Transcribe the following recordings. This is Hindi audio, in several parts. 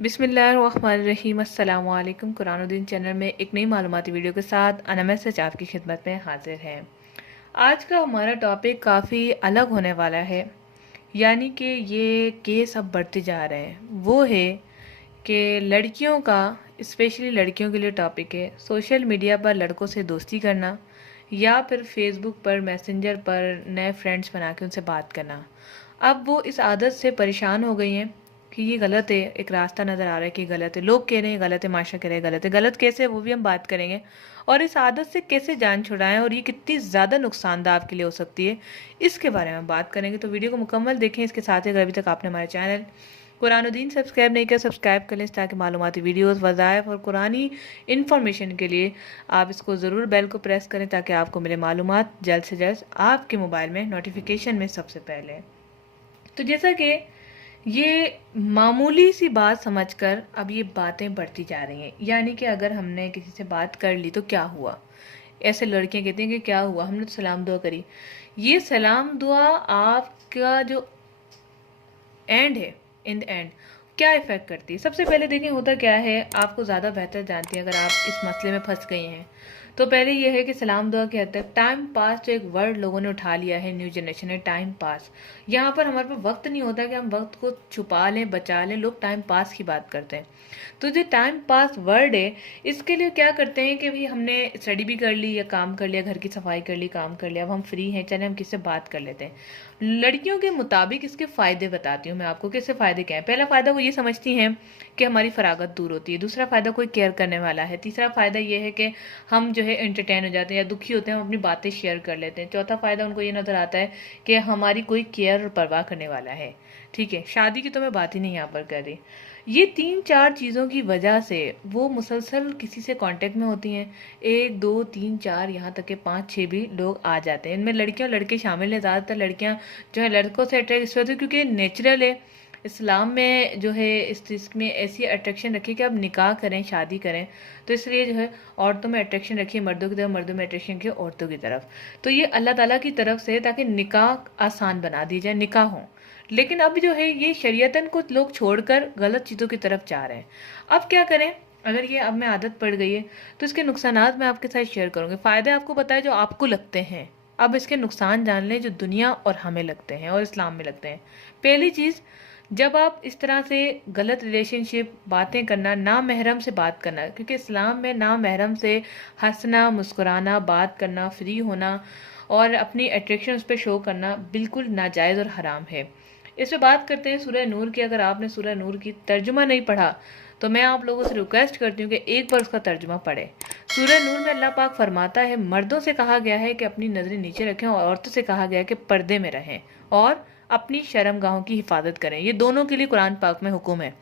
बिस्मिल्लाहिर्रहमानिर्रहीम। अस्सलाम वालेकुम। कुरानुद्दीन चैनल में एक नई मालूमाती वीडियो के साथ अना मैसेज आपकी खिदमत में हाजिर है। आज का हमारा टॉपिक काफ़ी अलग होने वाला है, यानी कि ये केस अब बढ़ते जा रहे हैं। वो है कि लड़कियों का, स्पेशली लड़कियों के लिए टॉपिक है सोशल मीडिया पर लड़कों से दोस्ती करना या फिर फेसबुक पर मैसेंजर पर नए फ्रेंड्स बना के उनसे बात करना। अब वो इस आदत से परेशान हो गई हैं कि ये गलत है। एक रास्ता नज़र आ रहा है कि गलत है, लोग कह रहे हैं गलत है, माशा कह रहे हैं गलत है। गलत कैसे है वो भी हम बात करेंगे, और इस आदत से कैसे जान छुड़ाएं और ये कितनी ज़्यादा नुकसानदायक आपके लिए हो सकती है, इसके बारे में बात करेंगे। तो वीडियो को मुकम्मल देखें। इसके साथ ही अगर अभी तक आपने हमारे चैनल कुरानुद्दीन सब्सक्राइब नहीं किया, सब्सक्राइब कर लें ताकि मालूमाती वीडियोस, वज़ाइफ और कुरानी इन्फॉर्मेशन के लिए आप इसको ज़रूर बेल को प्रेस करें ताकि आपको मिले मालूमात जल्द से जल्द आपके मोबाइल में नोटिफिकेशन में सबसे पहले। तो जैसा कि ये मामूली सी बात समझकर अब ये बातें बढ़ती जा रही हैं, यानी कि अगर हमने किसी से बात कर ली तो क्या हुआ। ऐसे लड़कियां कहती हैं कि क्या हुआ, हमने तो सलाम दुआ करी। ये सलाम दुआ आपका जो एंड है, इन द एंड क्या इफेक्ट करती है। सबसे पहले देखें होता क्या है, आपको ज़्यादा बेहतर जानती हैं अगर आप इस मसले में फंस गई हैं। तो पहले यह है कि सलाम दुआ के हद तक टाइम पास जो एक वर्ड लोगों ने उठा लिया है, न्यू जनरेशन ने, टाइम पास। यहाँ पर हमारे पास वक्त नहीं होता कि हम वक्त को छुपा लें, बचा लें। लोग टाइम पास की बात करते हैं। तो जो टाइम पास वर्ड है, इसके लिए क्या करते हैं कि भाई हमने स्टडी भी कर ली या काम कर लिया, घर की सफाई कर ली, काम कर लिया, अब हम फ्री हैं, चले हम किससे बात कर लेते हैं। लड़कियों के मुताबिक इसके फ़ायदे बताती हूँ मैं आपको कि इससे फ़ायदे क्या है। पहला फ़ायदा वो ये समझती हैं कि हमारी फरागत दूर होती है। दूसरा फ़ायदा कोई केयर करने वाला है। तीसरा फ़ायदा ये है कि हम जो है एंटरटेन हो जाते हैं या दुखी होते हैं, हम अपनी बातें शेयर कर लेते हैं। चौथा फ़ायदा उनको ये नज़र आता है कि हमारी कोई केयर और परवाह करने वाला है। ठीक है, शादी की तो मैं बात ही नहीं यहाँ पर कर रही। ये 3-4 चीज़ों की वजह से वो मुसलसल किसी से कांटेक्ट में होती हैं। 1 2 3 4 यहाँ तक के 5-6 भी लोग आ जाते हैं। इनमें लड़कियाँ और लड़के शामिल हैं। ज़्यादातर लड़कियाँ जो है लड़कों से अट्रैक्ट इस वजह से क्योंकि नेचुरल है। इस्लाम में जो है इस चीज़ में ऐसी अट्रैक्शन रखी कि आप निकाह करें, शादी करें, तो इसलिए जो है औरतों में अट्रैक्शन रखी, मर्दों की तरफ, मर्दों में अट्रैक्शन रखी औरतों की तरफ। तो ये अल्लाह ताला की तरफ से, ताकि निकाह आसान बना दी जाए, निकाह हो। लेकिन अब जो है ये शरीयतन को लोग छोड़कर गलत चीज़ों की तरफ जा रहे हैं। अब क्या करें, अगर ये अब में आदत पड़ गई है तो इसके नुकसानात मैं आपके साथ शेयर करूँगी। फ़ायदे आपको बताए जो आपको लगते हैं, अब इसके नुकसान जान लें जो दुनिया और हमें लगते हैं और इस्लाम में लगते हैं। पहली चीज़, जब आप इस तरह से गलत रिलेशनशिप, बातें करना, ना महरम से बात करना, क्योंकि इस्लाम में ना महरम से हंसना, मुस्कुराना, बात करना, फ्री होना और अपनी अट्रैक्शन उस पर शो करना बिल्कुल नाजायज़ और हराम है। इस पर बात करते हैं सूरह नूर की। अगर आपने सूरह नूर की तर्जुमा नहीं पढ़ा तो मैं आप लोगों से रिक्वेस्ट करती हूँ कि एक बार उसका तर्जुमा पढ़ें। सूरह नूर में अल्लाह पाक फरमाता है, मर्दों से कहा गया है कि अपनी नज़रें नीचे रखें और औरतों से कहा गया है कि पर्दे में रहें और अपनी शर्मगाहों की हिफाजत करें। ये दोनों के लिए कुरान पाक में हुक्म है।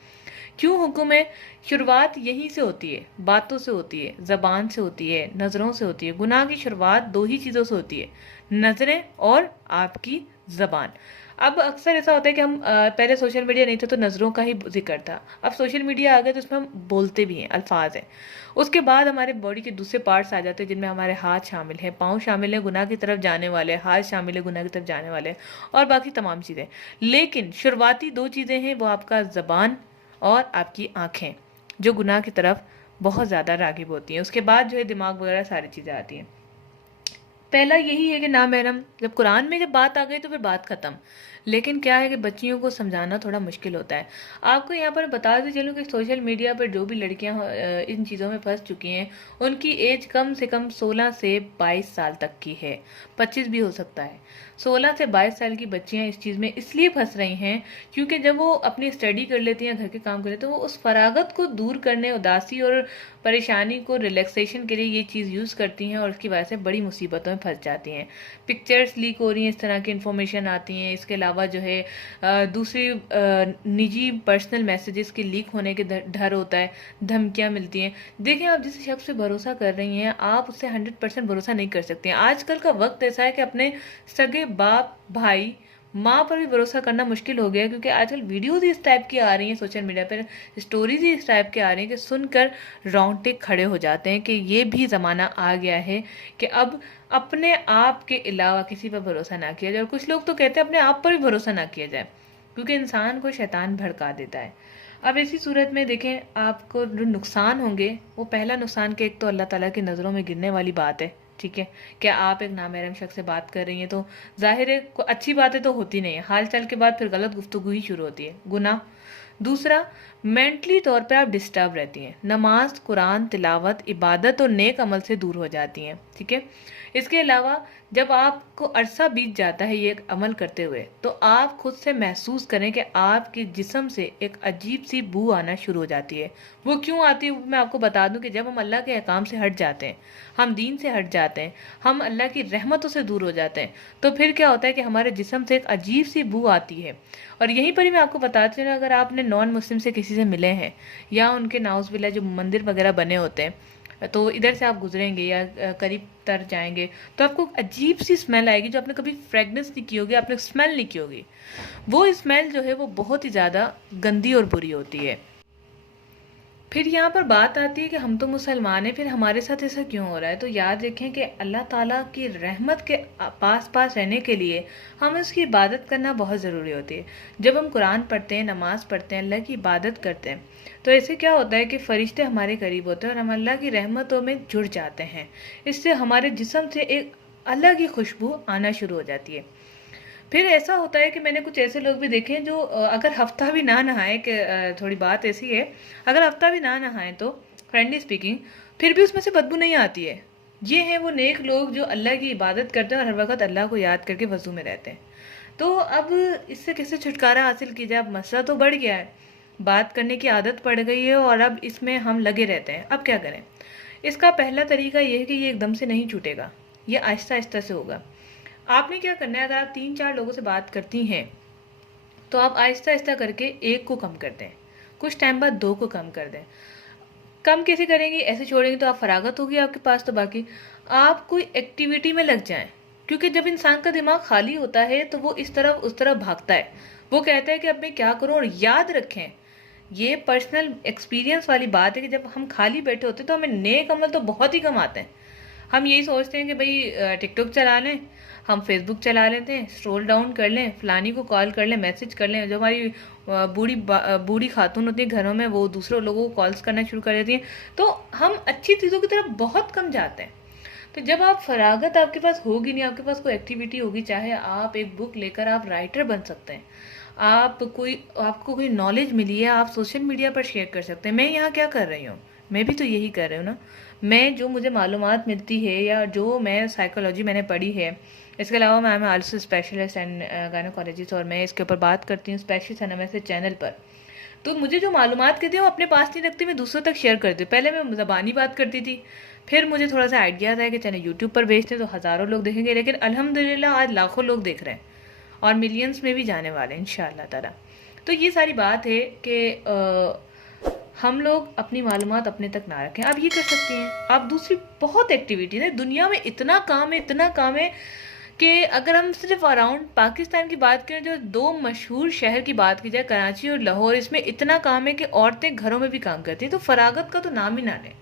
क्यों हुक्म है? शुरुआत यहीं से होती है, बातों से होती है, ज़बान से होती है, नज़रों से होती है। गुनाह की शुरुआत दो ही चीज़ों से होती है, नज़रें और आपकी ज़बान। अब अक्सर ऐसा होता है कि हम पहले सोशल मीडिया नहीं था तो नज़रों का ही जिक्र था। अब सोशल मीडिया आ गया तो उसमें हम बोलते भी हैं, अल्फाज हैं। उसके बाद हमारे बॉडी के दूसरे पार्ट्स आ जाते हैं जिनमें हमारे हाथ शामिल हैं, पाँव शामिल हैं, गुनाह की तरफ जाने वाले, हाथ शामिल है, गुनाह की तरफ जाने वाले, और बाकी तमाम चीज़ें। लेकिन शुरुआती दो चीज़ें हैं, वो आपका ज़बान और आपकी आँखें, जो गुनाह की तरफ बहुत ज़्यादा राग़िब होती हैं। उसके बाद जो है दिमाग वगैरह सारी चीज़ें आती हैं। पहला यही है कि ना महरम, जब कुरान में जब बात आ गई तो फिर बात ख़त्म। लेकिन क्या है कि बच्चियों को समझाना थोड़ा मुश्किल होता है। आपको यहाँ पर बता दें चलूँ कि सोशल मीडिया पर जो भी लड़कियाँ इन चीज़ों में फंस चुकी हैं, उनकी एज कम से कम 16 से 22 साल तक की है, 25 भी हो सकता है। 16 से 22 साल की बच्चियाँ इस चीज़ में इसलिए फंस रही हैं क्योंकि जब वो अपनी स्टडी कर लेती हैं, घर के काम कर लेती हैं, तो वो उस फरागत को दूर करने, उदासी और परेशानी को रिलैक्सेशन के लिए ये चीज़ यूज़ करती हैं और उसकी वजह से बड़ी मुसीबतों में फंस जाती हैं। पिक्चर्स लीक हो रही हैं, इस तरह की इन्फॉर्मेशन आती हैं। इसके अलावा जो है दूसरी निजी पर्सनल मैसेजेस के लीक होने के डर होता है, धमकियाँ मिलती हैं। देखें, आप जिस शख्स से भरोसा कर रही हैं, आप उससे 100% भरोसा नहीं कर सकती हैं। आजकल का वक्त ऐसा है कि अपने सगे बाप, भाई, माँ पर भी भरोसा करना मुश्किल हो गया है, क्योंकि आजकल वीडियोज़ ही इस टाइप की आ रही हैं सोशल मीडिया पर, स्टोरीज ही इस टाइप की आ रही हैं कि सुनकर रोंगटे खड़े हो जाते हैं कि ये भी ज़माना आ गया है कि अब अपने आप के अलावा किसी पर भरोसा ना किया जाए। और कुछ लोग तो कहते हैं अपने आप पर भी भरोसा ना किया जाए, क्योंकि इंसान को शैतान भड़का देता है। अब ऐसी सूरत में देखें, आपको जो नुकसान होंगे वो पहला नुकसान के एक तो अल्लाह ताला की नज़रों में गिरने वाली बात है। ठीक है, क्या आप एक नामहरम शख्स से बात कर रही हैं तो जाहिर है अच्छी बातें तो होती नहीं है, हाल चाल के बाद फिर गलत गुफ्तगू ही शुरू होती है, गुनाह। दूसरा, मेंटली तौर पे आप डिस्टर्ब रहती हैं, नमाज, कुरान तिलावत, इबादत और नेक अमल से दूर हो जाती हैं। ठीक है, इसके अलावा जब आपको अरसा बीत जाता है ये अमल करते हुए, तो आप खुद से महसूस करें कि आपके जिस्म से एक अजीब सी बू आना शुरू हो जाती है। वो क्यों आती है मैं आपको बता दूं कि जब हम अल्लाह के अहकाम से हट जाते हैं, हम दीन से हट जाते हैं, हम अल्लाह की रहमतों से दूर हो जाते हैं, तो फिर क्या होता है कि हमारे जिस्म से एक अजीब सी बू आती है। और यहीं पर ही मैं आपको बताती हूँ, अगर आपने नॉन मुस्लिम से किसी से मिले हैं या उनके नाउज़ुबिल्लाह जो मंदिर वगैरह बने होते हैं, तो इधर से आप गुजरेंगे या करीब तर जाएंगे तो आपको अजीब सी स्मेल आएगी जो आपने कभी फ्रेगनेंस नहीं की होगी, आपने स्मेल नहीं की होगी। वो स्मेल जो है वो बहुत ही ज़्यादा गंदी और बुरी होती है। फिर यहाँ पर बात आती है कि हम तो मुसलमान हैं, फिर हमारे साथ ऐसा क्यों हो रहा है। तो याद रखें कि अल्लाह ताला की रहमत के पास पास रहने के लिए हमें उसकी इबादत करना बहुत ज़रूरी होती है। जब हम कुरान पढ़ते हैं, नमाज़ पढ़ते हैं, अल्लाह की इबादत करते हैं, तो ऐसे क्या होता है कि फ़रिश्ते हमारे करीब होते हैं और हम अल्लाह की रहमतों में जुड़ जाते हैं। इससे हमारे जिस्म से एक अलग ही खुशबू आना शुरू हो जाती है। फिर ऐसा होता है कि मैंने कुछ ऐसे लोग भी देखे हैं जो अगर हफ्ता भी ना नहाए, कि थोड़ी बात ऐसी है, अगर हफ्ता भी ना नहाए तो फ्रेंडली स्पीकिंग फिर भी उसमें से बदबू नहीं आती है। ये हैं वो नेक लोग जो अल्लाह की इबादत करते हैं और हर वक्त अल्लाह को याद करके वजू में रहते हैं। तो अब इससे कैसे छुटकारा हासिल किया जाए। अब मसला तो बढ़ गया है, बात करने की आदत पड़ गई है और अब इसमें हम लगे रहते हैं। अब क्या करें। इसका पहला तरीका ये है कि ये एकदम से नहीं छूटेगा, ये आहिस्ता आहिस्ता से होगा। आपने क्या करना है, अगर आप 3-4 लोगों से बात करती हैं तो आप आहिस्ता आहिस्ता करके एक को कम कर दें, कुछ टाइम बाद 2 को कम कर दें। कम कैसे करेंगी, ऐसे छोड़ेंगे तो आप फरागत होगी आपके पास, तो बाकी आप कोई एक्टिविटी में लग जाएं। क्योंकि जब इंसान का दिमाग खाली होता है तो वो इस तरफ उस तरफ भागता है, वो कहता है कि अब मैं क्या करूं। और याद रखें, ये पर्सनल एक्सपीरियंस वाली बात है कि जब हम खाली बैठे होते हैं तो हमें नेक अमल तो बहुत ही कम आते हैं। हम यही सोचते हैं कि भाई टिकटॉक चला लें, हम फेसबुक चला लेते हैं, स्क्रॉल डाउन कर लें, फलानी को कॉल कर लें, मैसेज कर लें। जो हमारी बूढ़ी खातून होती है घरों में, वो दूसरे लोगों को कॉल्स करना शुरू कर देती हैं। तो हम अच्छी चीज़ों की तरफ बहुत कम जाते हैं। तो जब आप फरागत आपके पास होगी नहीं, आपके पास कोई एक्टिविटी होगी, चाहे आप एक बुक लेकर आप राइटर बन सकते हैं, आपको कोई नॉलेज मिली है, आप सोशल मीडिया पर शेयर कर सकते हैं। मैं यहाँ क्या कर रही हूँ, मैं भी तो यही कर रही हूँ ना। मैं जो मुझे मालूमात मिलती है या जो मैं साइकोलॉजी मैंने पढ़ी है, इसके अलावा मैं आल्सो स्पेशलिस्ट एंड गायनोकोलॉजिस्ट, और मैं इसके ऊपर बात करती हूँ स्पेशलिस्ट एनालिसिस चैनल पर। तो मुझे जो मालूमात कहती है वो अपने पास नहीं रखती, मैं दूसरों तक शेयर करती हूँ। पहले मैं ज़बानी बात करती थी, फिर मुझे थोड़ा सा आइडियाज़ आया कि चले यूट्यूब पर भेजते तो हज़ारों लोग देखेंगे, लेकिन अल्हम्दुलिल्लाह आज लाखों लोग देख रहे हैं और मिलियंस में भी जाने वाले हैं इंशाअल्लाह ताला। तो ये सारी बात है कि हम लोग अपनी मालूमात अपने तक ना रखें। आप ये कर सकती हैं, आप दूसरी बहुत एक्टिविटीज़ है दुनिया में, इतना काम है, इतना काम है कि अगर हम सिर्फ अराउंड पाकिस्तान की बात करें, जो 2 मशहूर शहर की बात की जाए, कराची और लाहौर, इसमें इतना काम है कि औरतें घरों में भी काम करती हैं। तो फरागत का तो नाम ही ना लें।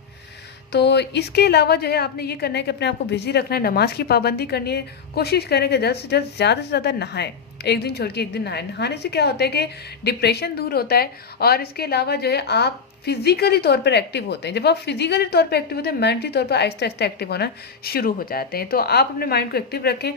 तो इसके अलावा जो है आपने ये करना है कि अपने आप को बिजी रखना है, नमाज की पाबंदी करनी है, कोशिश करें कि जल्द से जल्द ज़्यादा से ज़्यादा नहाएं, एक दिन छोड़ के एक दिन नहाएं। नहाने से क्या होता है कि डिप्रेशन दूर होता है और इसके अलावा जो है आप फिजिकली तौर पर एक्टिव होते हैं। जब आप फिजिकली तौर पर एक्टिव होते हैं, मेंटली तौर पर आहिस्ता आहिस्ता एक्टिव होना शुरू हो जाते हैं। तो आप अपने माइंड को एक्टिव रखें,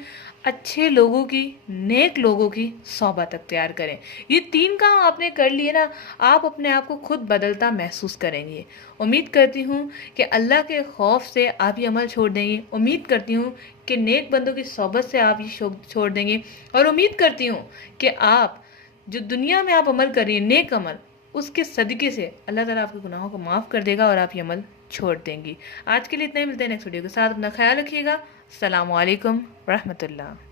अच्छे लोगों की, नेक लोगों की सोहबत अख्तियार करें। ये 3 काम आपने कर लिए ना, आप अपने आप को खुद बदलता महसूस करेंगे। उम्मीद करती हूँ कि अल्लाह के खौफ से आप ये अमल छोड़ देंगे। उम्मीद करती हूँ कि नेक बंदों की सोहबत से आप ये छोड़ देंगे। और उम्मीद करती हूँ कि आप जो दुनिया में आप अमल कर रही हैं नेक अमल, उसके सदक़े से अल्लाह ताला आपके गुनाहों को माफ़ कर देगा और आप ये अमल छोड़ देंगी। आज के लिए इतना ही, मिलते हैं नेक्स्ट वीडियो के साथ। अपना ख्याल रखिएगा। अस्सलामु अलैकुम रहमतुल्लाह।